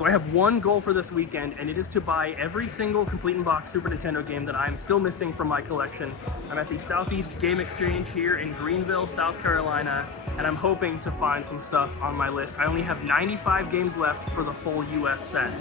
So I have one goal for this weekend, and it is to buy every single complete in box Super Nintendo game that I'm still missing from my collection. I'm at the Southeast Game Exchange here in Greenville, South Carolina, and I'm hoping to find some stuff on my list. I only have 95 games left for the full US set.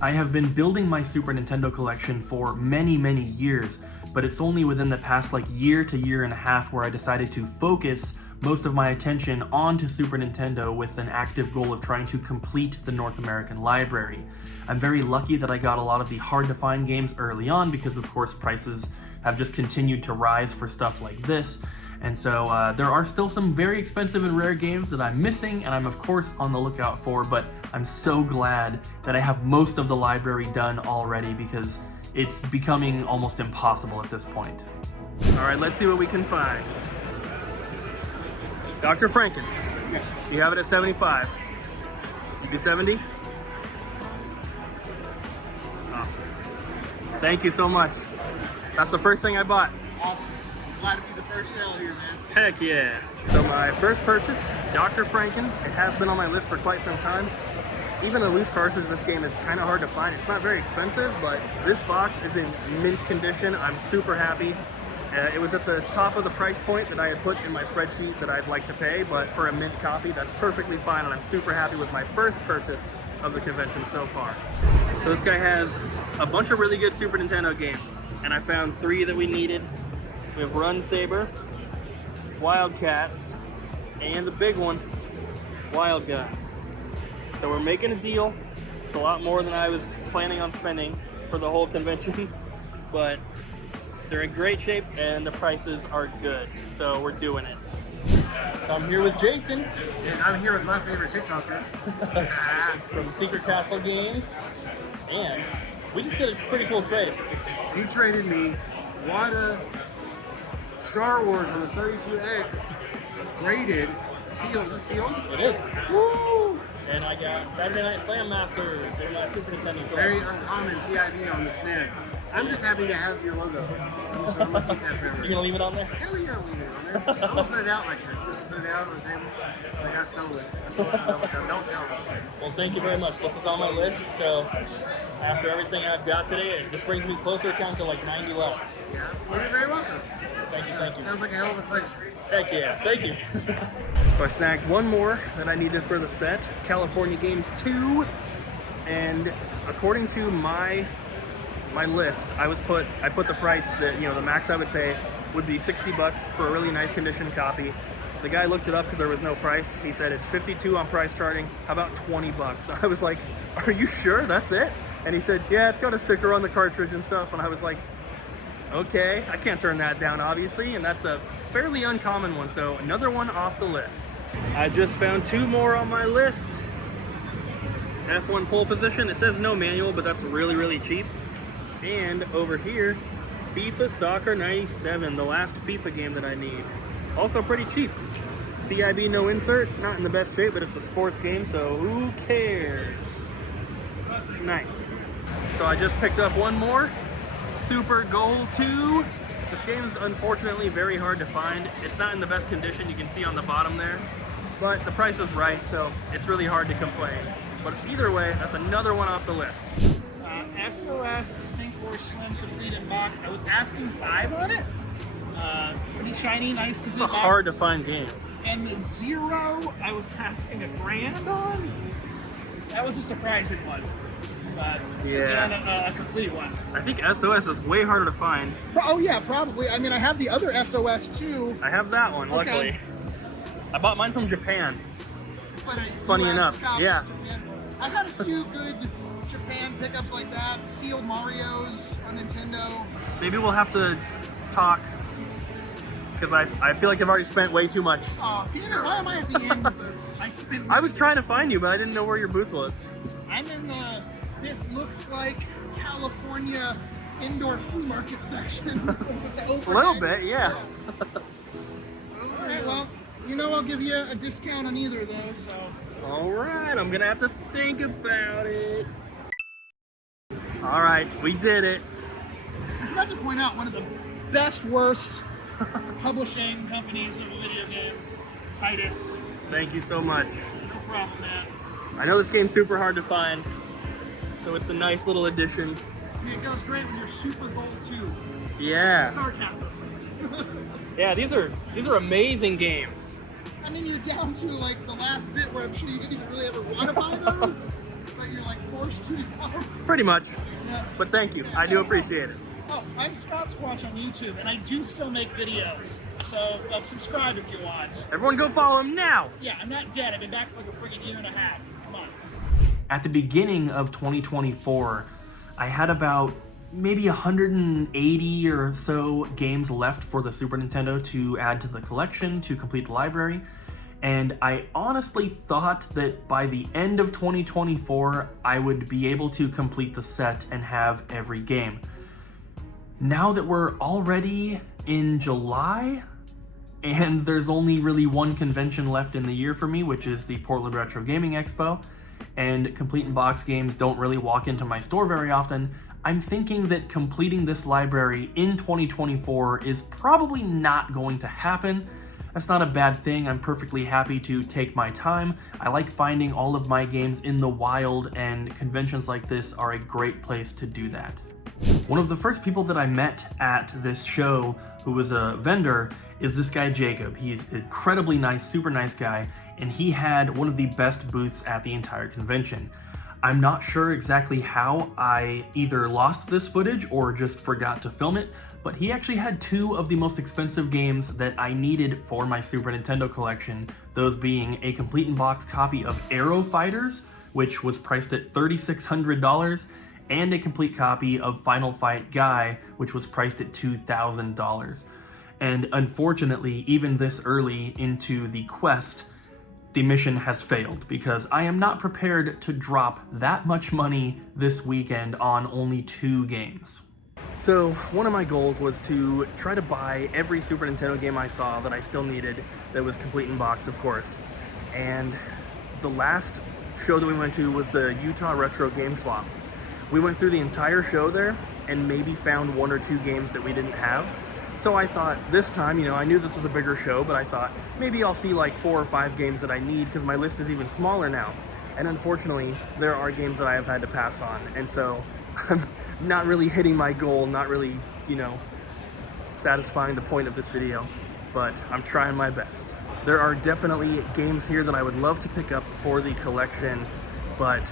I have been building my Super Nintendo collection for many, many years, but it's only within the past year to year and a half where I decided to focus most of my attention onto Super Nintendo with an active goal of trying to complete the North American library. I'm very lucky that I got a lot of the hard to find games early on because of course prices have just continued to rise for stuff like this. And so there are still some very expensive and rare games that I'm missing and I'm of course on the lookout for, but I'm so glad that I have most of the library done already because it's becoming almost impossible at this point. All right, let's see what we can find. Dr. Franken, you have it at 75. You do 70? Awesome. Thank you so much. That's the first thing I bought. Awesome. Glad to be the first sale here, man. Heck yeah. So my first purchase, Dr. Franken. It has been on my list for quite some time. Even a loose cartridge of this game is kind of hard to find. It's not very expensive, but this box is in mint condition. I'm super happy. It was at the top of the price point that I had put in my spreadsheet that I'd like to pay, but for a mint copy, that's perfectly fine, and I'm super happy with my first purchase of the convention so far. So this guy has a bunch of really good Super Nintendo games, and I found 3 that we needed. We have Run Saber, Wildcats, and the big one, Wild Guns. So we're making a deal. It's a lot more than I was planning on spending for the whole convention, but they're in great shape and the prices are good, so we're doing it. So I'm here with Jason. And I'm here with my favorite TikToker. From Secret Castle Games. And we just did a pretty cool trade. He traded me Wada Star Wars on the 32X graded. Sealed. Is it sealed? It is. Woo! And I got Saturday Night Slam Masters in my Super Nintendo. Very uncommon CIB on the SNES. I'm just happy to have your logo. So I'm gonna keep that forever. You gonna leave it on there? Hell yeah, I'll leave it on there. I'm gonna put it out like this. I'm gonna put it out on the table. Like I stole it. I stole it from Double Shot. Don't tell them. Well, thank you very much. This is on my list, so after everything I've got today, this brings me closer down to 90 left. Yeah, well, you're very welcome. Thank you, thank you. Sounds like a hell of a collection. Heck yeah, thank you. So I snagged one more that I needed for the set, California Games 2, and according to my list, I put the price that, the max I would pay would be $60 for a really nice condition copy. The guy looked it up because there was no price. He said it's 52 on price charting. How about $20? I was like, are you sure that's it? And he said, yeah, it's got a sticker on the cartridge and stuff. And I was like, okay, I can't turn that down, obviously, and that's a fairly uncommon one, so another one off the list. I just found 2 more on my list. F1 pole position, it says no manual, but that's really, really cheap. And over here, FIFA Soccer 97, the last FIFA game that I need. Also pretty cheap. CIB no insert, not in the best shape, but it's a sports game, so who cares? Nice. So I just picked up one more. Super Goal 2. This game is unfortunately very hard to find. It's not in the best condition, you can see on the bottom there, but the price is right, so it's really hard to complain. But either way, that's another one off the list. SOS Sink or Swim complete in box. I was asking $5 on it. Pretty shiny, nice complete It's a box. hard to find game. And the 0, I was asking $1,000 on. That was a surprising one. But yeah, a complete one. I think SOS is way harder to find. Oh yeah, probably. I mean, I have the other SOS too. I have that one, okay. Luckily. I bought mine from Japan. But Funny enough, yeah. I've had a few good Japan pickups like that. Sealed Marios on Nintendo. Maybe we'll have to talk, because I feel like I've already spent way too much. Oh, damn it, why am I at the end? I was trying to find you, but I didn't know where your booth was. I'm in the, this looks like California indoor flea market section. A little bit, yeah. Alright, well, I'll give you a discount on either of those, so. Alright, I'm gonna have to think about it. Alright, we did it. I forgot to point out one of the best, worst publishing companies of a video game, Titus. Thank you so much. No problem, man. I know this game's super hard to find, So it's a nice little addition. And it goes great with your Super Bowl too. Yeah. Sarcasm. Yeah, these are amazing games. I mean, you're down to like the last bit where I'm sure you didn't even really ever want to buy those, but you're like forced to now. Pretty much. Yeah. But thank you. I do appreciate it. Oh, I'm Scott Squatch on YouTube, and I do still make videos. So subscribe if you watch. Everyone go follow him now. Yeah, I'm not dead. I've been back for like a friggin' year and a half. Come on. At the beginning of 2024, I had about maybe 180 or so games left for the Super Nintendo to add to the collection to complete the library. And I honestly thought that by the end of 2024, I would be able to complete the set and have every game. Now that we're already in July, and there's only really one convention left in the year for me, which is the Portland Retro Gaming Expo, and complete in box games don't really walk into my store very often, I'm thinking that completing this library in 2024 is probably not going to happen. That's not a bad thing. I'm perfectly happy to take my time. I like finding all of my games in the wild, and conventions like this are a great place to do that. One of the first people that I met at this show who was a vendor is this guy Jacob. He's incredibly nice, super nice guy, and he had one of the best booths at the entire convention. I'm not sure exactly how I either lost this footage or just forgot to film it, but he actually had two of the most expensive games that I needed for my Super Nintendo collection, those being a complete in box copy of Aero Fighters, which was priced at $3,600, and a complete copy of Final Fight Guy, which was priced at $2,000. And unfortunately, even this early into the quest, the mission has failed because I am not prepared to drop that much money this weekend on only 2 games. So one of my goals was to try to buy every Super Nintendo game I saw that I still needed that was complete in box, of course. And the last show that we went to was the Utah Retro Game Swap. We went through the entire show there and maybe found 1 or 2 games that we didn't have. So I thought this time, I knew this was a bigger show, but I thought maybe I'll see like 4 or 5 games that I need because my list is even smaller now. And unfortunately, there are games that I have had to pass on. And so I'm not really hitting my goal, not really, satisfying the point of this video, but I'm trying my best. There are definitely games here that I would love to pick up for the collection, but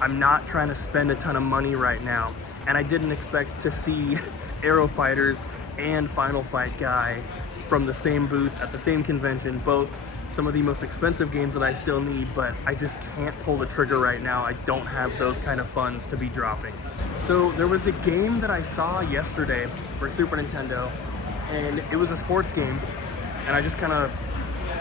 I'm not trying to spend a ton of money right now. And I didn't expect to see Aero Fighters and Final Fight Guy from the same booth at the same convention, both some of the most expensive games that I still need, but I just can't pull the trigger right now. I don't have those kind of funds to be dropping. So there was a game that I saw yesterday for Super Nintendo, and it was a sports game, and I just I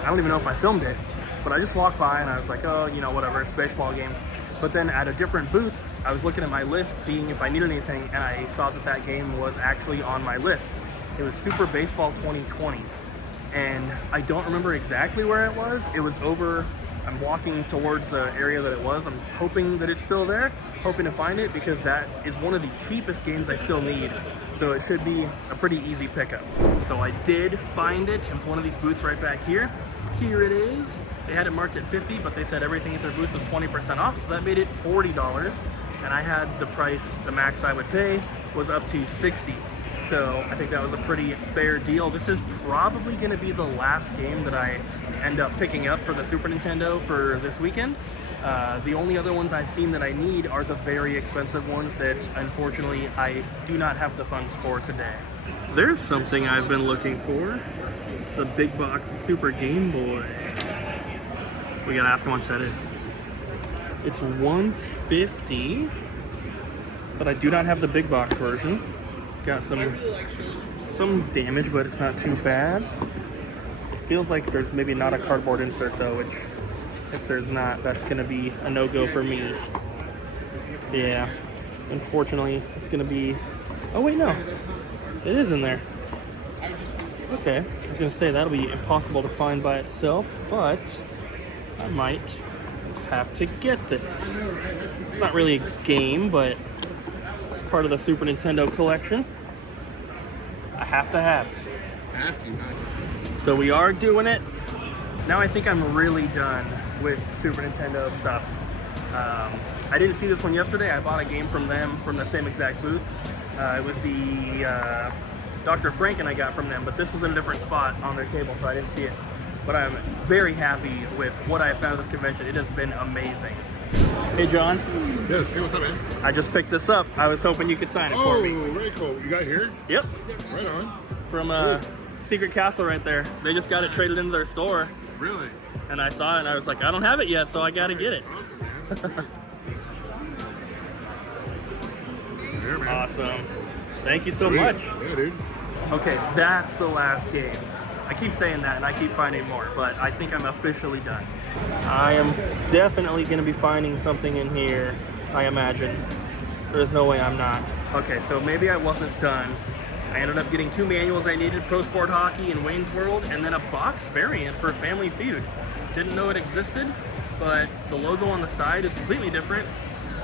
don't even know if I filmed it, but I just walked by and I was like, oh, whatever, it's a baseball game. But then at a different booth, I was looking at my list, seeing if I needed anything, and I saw that that game was actually on my list. It was Super Baseball 2020, and I don't remember exactly where it was. It was over, I'm walking towards the area that it was. I'm hoping that it's still there, hoping to find it, because that is one of the cheapest games I still need, so it should be a pretty easy pickup. So I did find it. It was one of these booths right back here. Here it is. They had it marked at $50, but they said everything at their booth was 20% off, so that made it $40. And I had the price, the max I would pay was up to $60. So I think that was a pretty fair deal. This is probably going to be the last game that I end up picking up for the Super Nintendo for this weekend. The only other ones I've seen that I need are the very expensive ones that unfortunately I do not have the funds for today. There's something I've been looking for. The big box Super Game Boy. We gotta ask how much that is. It's $150, but I do not have the big box version. It's got some damage, but it's not too bad. It feels like there's maybe not a cardboard insert though, which if there's not, that's gonna be a no-go for me. Yeah, unfortunately, it's gonna be, oh wait, no, it is in there. Okay, I was gonna say that'll be impossible to find by itself, but I might have to get this. It's not really a game, but it's part of the Super Nintendo collection. I have to have it. So we are doing it. Now I think I'm really done with Super Nintendo stuff. I didn't see this one yesterday. I bought a game from them from the same exact booth. It was the Dr. Franken I got from them, but this was in a different spot on their table, so I didn't see it. But I'm very happy with what I found at this convention. It has been amazing. Hey, John. Yes, hey, what's up, man? I just picked this up. I was hoping you could sign it for me. Oh, very cool. You got it here? Yep. Right on. From Secret Castle right there. They just got it traded into their store. Really? And I saw it and I was like, I don't have it yet, so I gotta get it. Awesome, man. There, man. Awesome. Thank you so Sweet. much. Yeah, dude. Okay, that's the last game. I keep saying that and I keep finding more, but I think I'm officially done. I am definitely gonna be finding something in here, I imagine. There's no way I'm not. Okay, so maybe I wasn't done. I ended up getting 2 manuals I needed, Pro Sport Hockey and Wayne's World, and then a box variant for Family Feud. Didn't know it existed, but the logo on the side is completely different,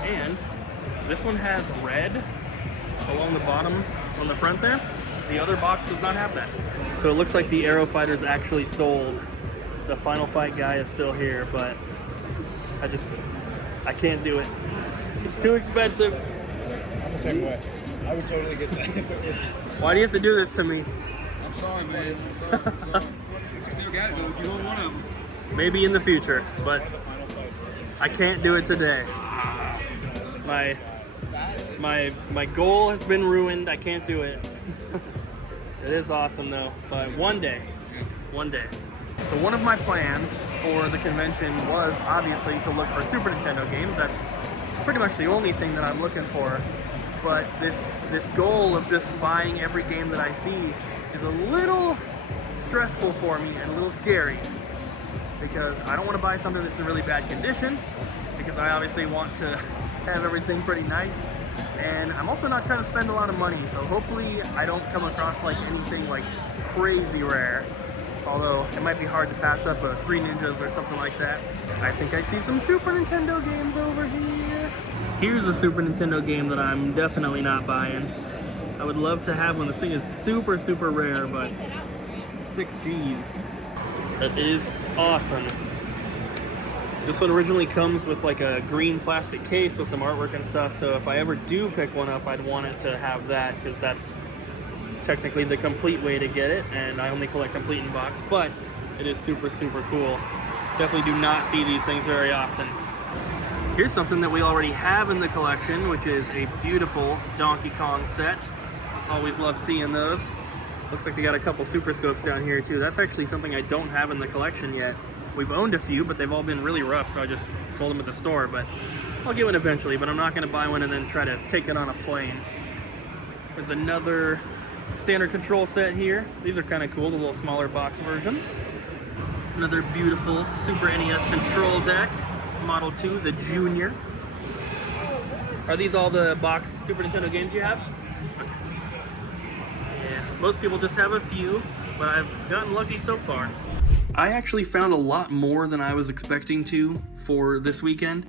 and this one has red along the bottom on the front there. The other box does not have that. So it looks like the Aero Fighters actually sold. The Final Fight guy is still here, but I can't do it. It's too expensive. I'm the same way. I would totally get that. Why do you have to do this to me? I'm sorry, man. I'm sorry. You still got it, though, if you want one of them. Maybe in the future, but I can't do it today. My goal has been ruined. I can't do it. It is awesome though, but one day. So one of my plans for the convention was obviously to look for Super Nintendo games. That's pretty much the only thing that I'm looking for. But this goal of just buying every game that I see is a little stressful for me and a little scary, because I don't want to buy something that's in really bad condition, because I obviously want to have everything pretty nice, and I'm also not trying to spend a lot of money, so hopefully I don't come across like anything like crazy rare, although it might be hard to pass up a 3 Ninjas or something like that. I think I see some Super Nintendo games over here. Here's a Super Nintendo game that I'm definitely not buying. I would love to have one. This thing is super, super rare, but 6 Gs. That is awesome. This one originally comes with like a green plastic case with some artwork and stuff, so if I ever do pick one up, I'd want it to have that, because that's technically the complete way to get it, and I only collect complete in box, but it is super, super cool. Definitely do not see these things very often. Here's something that we already have in the collection, which is a beautiful Donkey Kong set. Always love seeing those. Looks like they got a couple Super Scopes down here too. That's actually something I don't have in the collection yet. We've owned a few, but they've all been really rough, so I just sold them at the store. But I'll get one eventually, but I'm not going to buy one and then try to take it on a plane. There's another standard control set here. These are kind of cool, the little smaller box versions. Another beautiful Super NES control deck. Model 2, the Junior. Are these all the boxed Super Nintendo games you have? Okay. Yeah, most people just have a few, but I've gotten lucky so far. I actually found a lot more than I was expecting to for this weekend,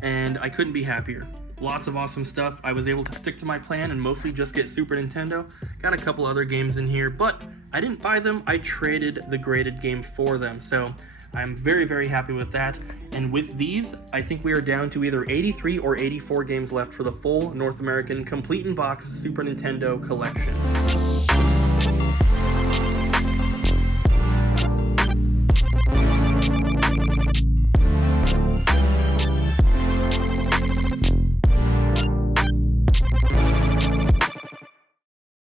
and I couldn't be happier. Lots of awesome stuff. I was able to stick to my plan and mostly just get Super Nintendo. Got a couple other games in here, but I didn't buy them. I traded the graded game for them, so I'm very, very happy with that. And with these, I think we are down to either 83 or 84 games left for the full North American complete in box Super Nintendo collection.